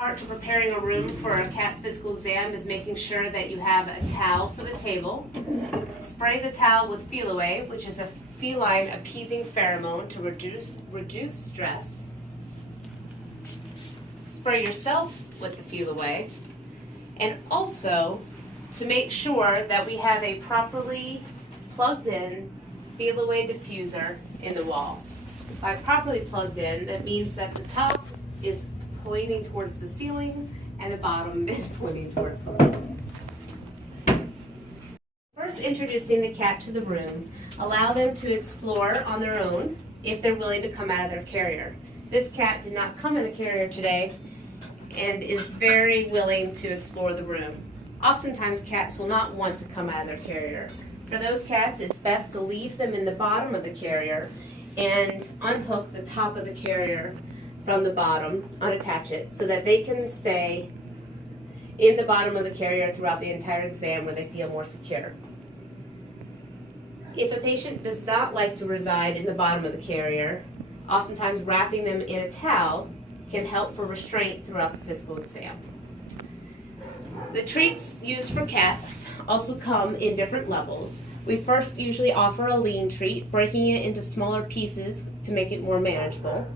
Part to preparing a room for a cat's physical exam is making sure that you have a towel for the table. Spray the towel with Feel Away, which is a feline appeasing pheromone to reduce stress. Spray yourself with the Feel Away. And also, to make sure that we have a properly plugged in Feel Away diffuser in the wall. By properly plugged in, that means that the top is pointing towards the ceiling and the bottom is pointing towards the wall. First, introducing the cat to the room, allow them to explore on their own if they're willing to come out of their carrier. This cat did not come in a carrier today and is very willing to explore the room. Oftentimes cats will not want to come out of their carrier. For those cats, it's best to leave them in the bottom of the carrier and unhook the top of the carrier from the bottom, unattach it, so that they can stay in the bottom of the carrier throughout the entire exam where they feel more secure. If a patient does not like to reside in the bottom of the carrier, oftentimes wrapping them in a towel can help for restraint throughout the physical exam. The treats used for cats also come in different levels. We first usually offer a lean treat, breaking it into smaller pieces to make it more manageable.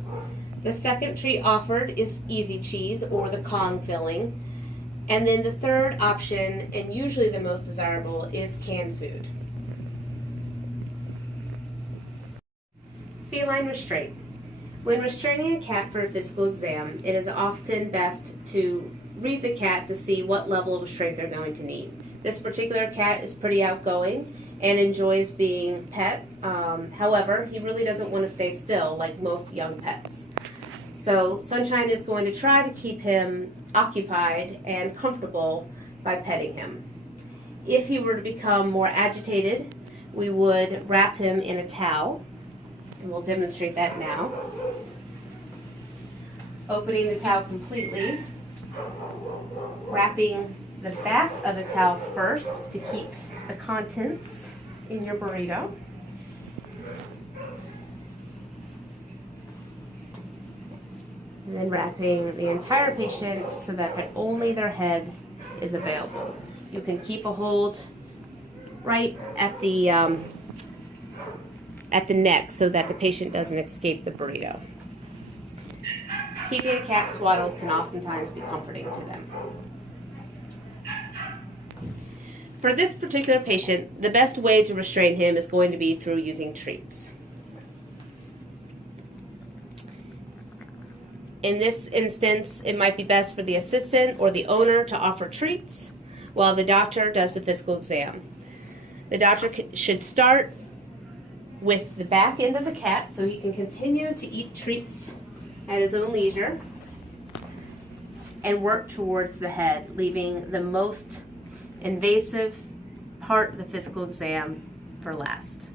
The second treat offered is easy cheese or the Kong filling. And then the third option, and usually the most desirable, is canned food. Feline restraint. When restraining a cat for a physical exam, it is often best to read the cat to see what level of restraint they're going to need. This particular cat is pretty outgoing and enjoys being pet. However, he really doesn't want to stay still like most young pets. So Sunshine is going to try to keep him occupied and comfortable by petting him. If he were to become more agitated, we would wrap him in a towel, and we'll demonstrate that now. Opening the towel completely, wrapping the back of the towel first to keep the contents in your burrito. And then wrapping the entire patient so that only their head is available. You can keep a hold right at the neck so that the patient doesn't escape the burrito. Keeping a cat swaddled can oftentimes be comforting to them. For this particular patient, the best way to restrain him is going to be through using treats. In this instance, it might be best for the assistant or the owner to offer treats while the doctor does the physical exam. The doctor should start with the back end of the cat so he can continue to eat treats at his own leisure and work towards the head, leaving the most invasive part of the physical exam for last.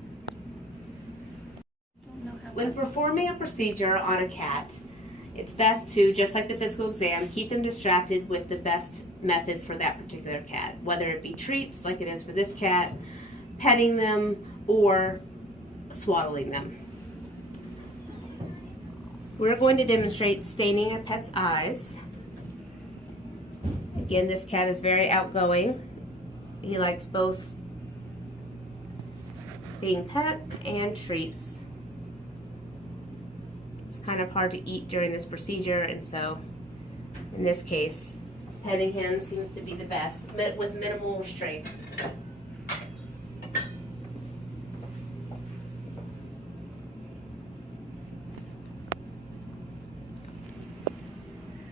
When performing a procedure on a cat, it's best to, just like the physical exam, keep them distracted with the best method for that particular cat, whether it be treats, like it is for this cat, petting them, or swaddling them. We're going to demonstrate staining a pet's eyes. Again, this cat is very outgoing. He likes both being pet and treats. It's kind of hard to eat during this procedure, and so in this case, petting him seems to be the best with minimal restraint.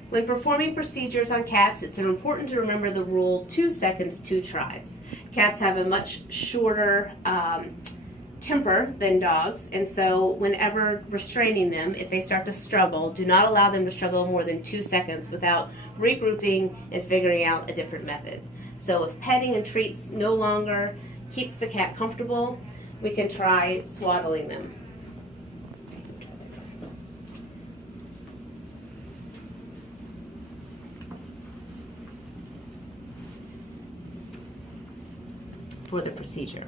When performing procedures on cats, it's important to remember the rule 2 seconds, 2 tries. Cats have a much shorter temper than dogs, and so whenever restraining them, if they start to struggle, do not allow them to struggle more than 2 seconds without regrouping and figuring out a different method. So if petting and treats no longer keeps the cat comfortable, we can try swaddling them. For the procedure.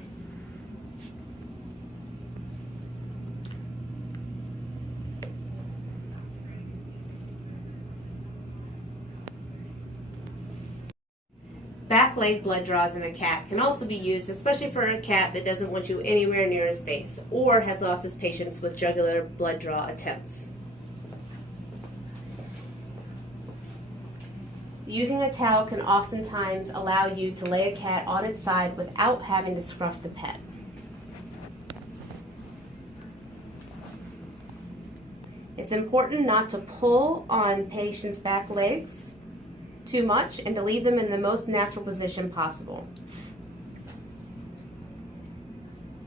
back leg blood draws in a cat can also be used, especially for a cat that doesn't want you anywhere near his face or has lost his patience with jugular blood draw attempts. Using a towel can oftentimes allow you to lay a cat on its side without having to scruff the pet. It's important not to pull on patients' back legs too much and to leave them in the most natural position possible.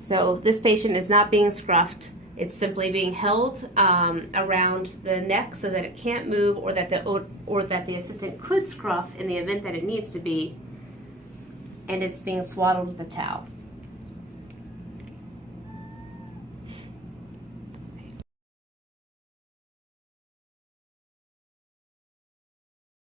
So this patient is not being scruffed. It's simply being held around the neck so that it can't move, or that the assistant could scruff in the event that it needs to be, and it's being swaddled with a towel.